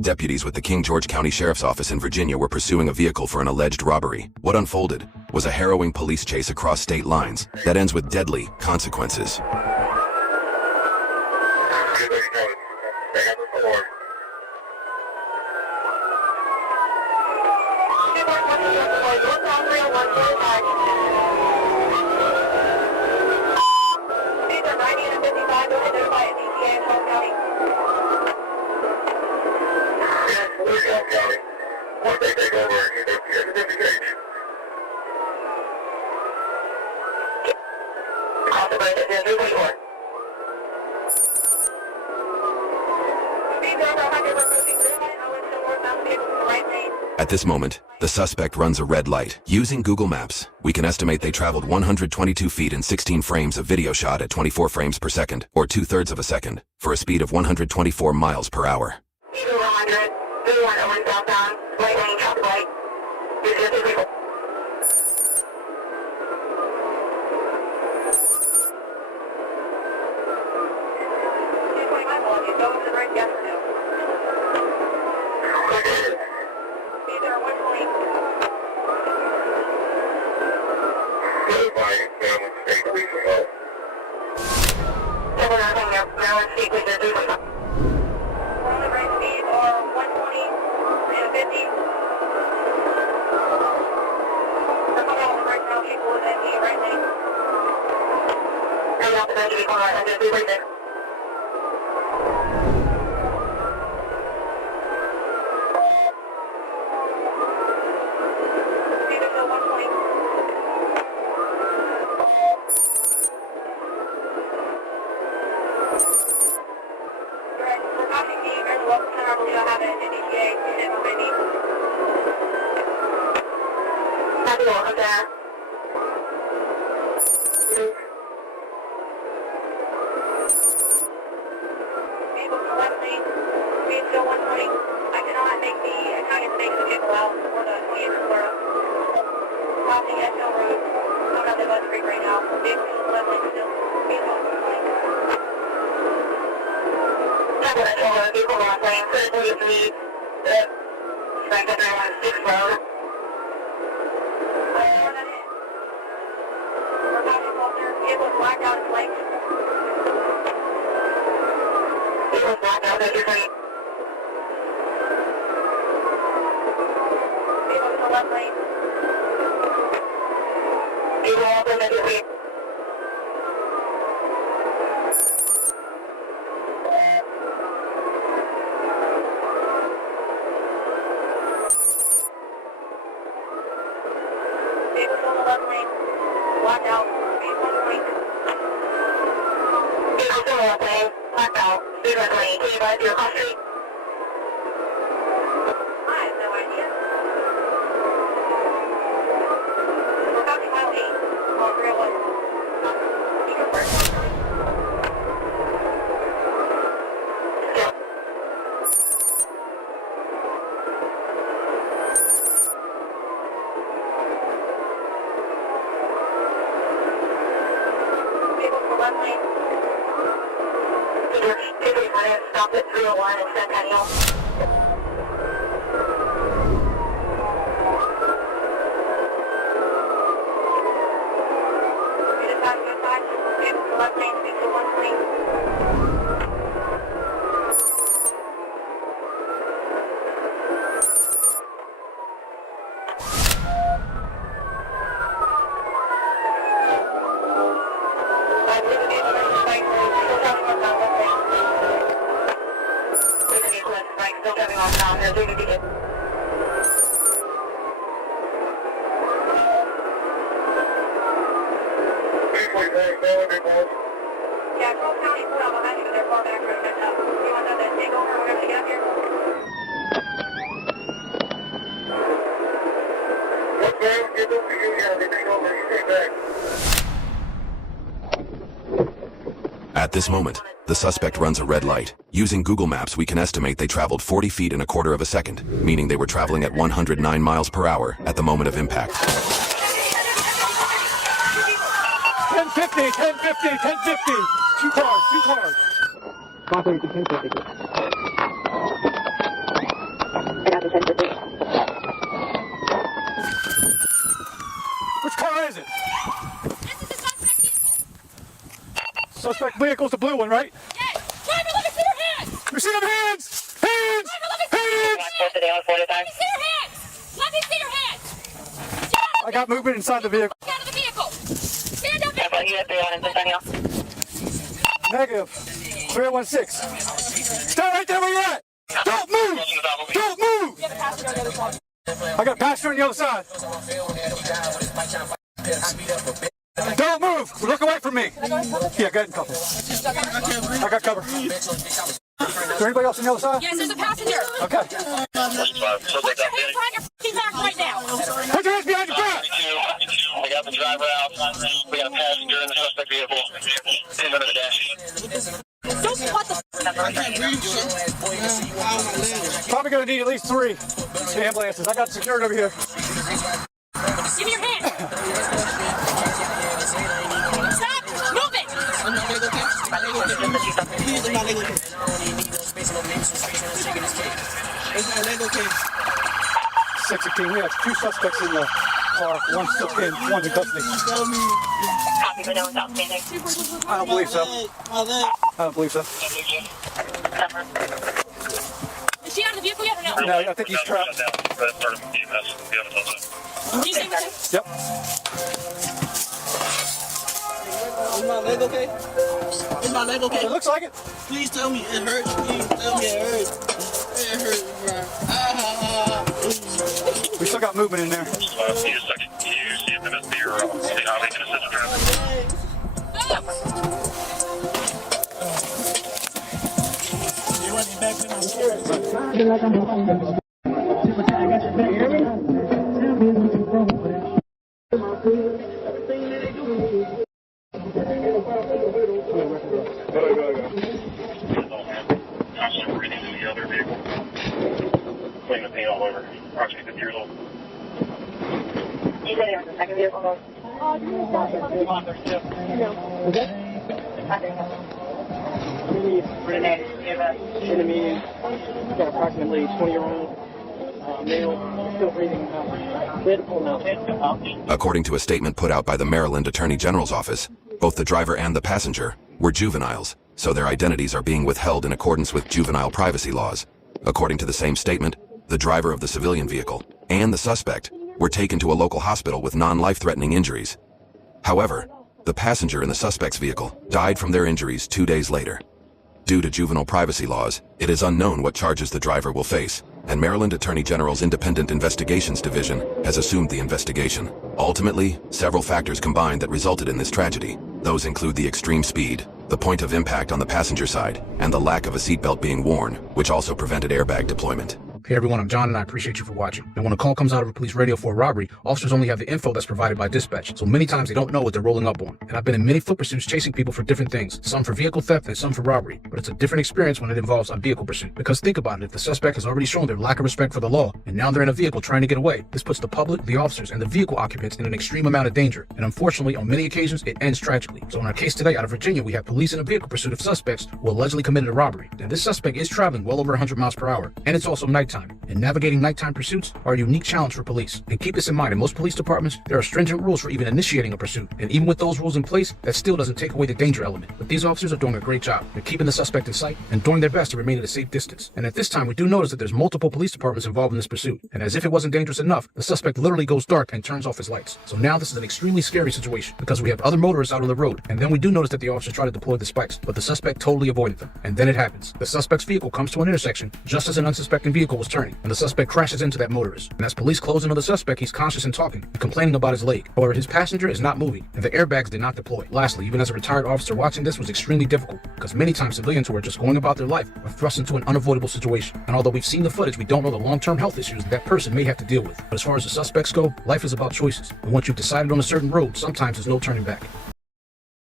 Deputies with the King George County Sheriff's Office in Virginia were pursuing a vehicle for an alleged robbery. What unfolded was a harrowing police chase across state lines that ends with deadly consequences. At this moment, the suspect runs a red light. Using Google Maps, we can estimate they traveled 122 feet in 16 frames of video shot at 24 frames per second, or 2/3 of a second, for a speed of 124 miles per hour. 200, 301 southbound, right lane, traffic light. Stop at 301 and Centennial. At this moment, the suspect runs a red light. Using Google Maps, we can estimate they traveled 40 feet in a quarter of a second, meaning they were traveling at 109 miles per hour at the moment of impact. 1050, 1050, 1050. Two cars. Copy, 1050. Which car is it? This is the suspect vehicle. Suspect vehicle's the blue one, right? Yes. Driver, let me see your hands. We see them hands! Hands! Driver, let me see your hands. Hands! Let me see your hands. Let me see your hands. Stand I got movement inside the vehicle. out of the vehicle. Stand up. Negative. 316. Stay right there where you're at! Don't move! Don't move! I got a passenger on the other side. Don't move! Look away from me! Yeah, go ahead and cover. I got cover. Is there anybody else on the other side? Yes, there's a passenger. Okay. Put your hands behind your f***ing back right now. Put your hands behind your back! We got the driver out. We got a passenger in the suspect vehicle. He's under the dash. Don't what the Probably gonna need at least 3 ambulances. I got secured over here. Give me your hand. Stop moving. 616. We have 2 suspects in the car. One's still in, one's in custody. Copy, but no one's outstanding. I don't believe so. I don't believe so. Is she out of the vehicle yet or no? No, I think he's trapped. Can you stay with him? Yep. Is my leg okay? Is my leg okay? It looks like it. Please tell me it hurts. Please tell me it hurts. It hurts, bro. We still got movement in there. Need a second. Can you see if MSP or see how they can assist the driver? Constantly breathing through the other vehicle. Clean the paint all over. Approximately 50 years old. You said it was the second vehicle. In the meeting, got approximately 20-year-old male, still breathing, critical now. According to a statement put out by the Maryland Attorney General's office, both the driver and the passenger were juveniles, so their identities are being withheld in accordance with juvenile privacy laws. According to the same statement, the driver of the civilian vehicle and the suspect were taken to a local hospital with non-life-threatening injuries. However, the passenger in the suspect's vehicle died from their injuries 2 days later. Due to juvenile privacy laws, it is unknown what charges the driver will face, and Maryland Attorney General's Independent Investigations Division has assumed the investigation. Ultimately, several factors combined that resulted in this tragedy. Those include the extreme speed, the point of impact on the passenger side, and the lack of a seatbelt being worn, which also prevented airbag deployment. Hey everyone, I'm John and I appreciate you for watching. And when a call comes out of a police radio for a robbery, officers only have the info that's provided by dispatch. So many times they don't know what they're rolling up on. And I've been in many foot pursuits chasing people for different things, some for vehicle theft and some for robbery. But it's a different experience when it involves a vehicle pursuit. Because think about it, if the suspect has already shown their lack of respect for the law, and now they're in a vehicle trying to get away, this puts the public, the officers, and the vehicle occupants in an extreme amount of danger. And unfortunately, on many occasions, it ends tragically. So in our case today out of Virginia, we have police in a vehicle pursuit of suspects who allegedly committed a robbery. And this suspect is traveling well over 100 miles per hour. And it's also nighttime. And navigating nighttime pursuits are a unique challenge for police. And keep this in mind, in most police departments, there are stringent rules for even initiating a pursuit. And even with those rules in place, that still doesn't take away the danger element. But these officers are doing a great job. They're keeping the suspect in sight and doing their best to remain at a safe distance. And at this time, we do notice that there's multiple police departments involved in this pursuit. And as if it wasn't dangerous enough, the suspect literally goes dark and turns off his lights. So now this is an extremely scary situation because we have other motorists out on the road. And then we do notice that the officers try to deploy the spikes, but the suspect totally avoided them. And then it happens. The suspect's vehicle comes to an intersection just as an unsuspecting vehicle was turning, and the suspect crashes into that motorist. And as police close in on the suspect, he's conscious and talking, and complaining about his leg. However, his passenger is not moving, and the airbags did not deploy. Lastly, even as a retired officer, watching this was extremely difficult, because many times civilians who are just going about their life are thrust into an unavoidable situation. And although we've seen the footage, we don't know the long-term health issues that person may have to deal with. But as far as the suspects go, life is about choices. And once you've decided on a certain road, sometimes there's no turning back.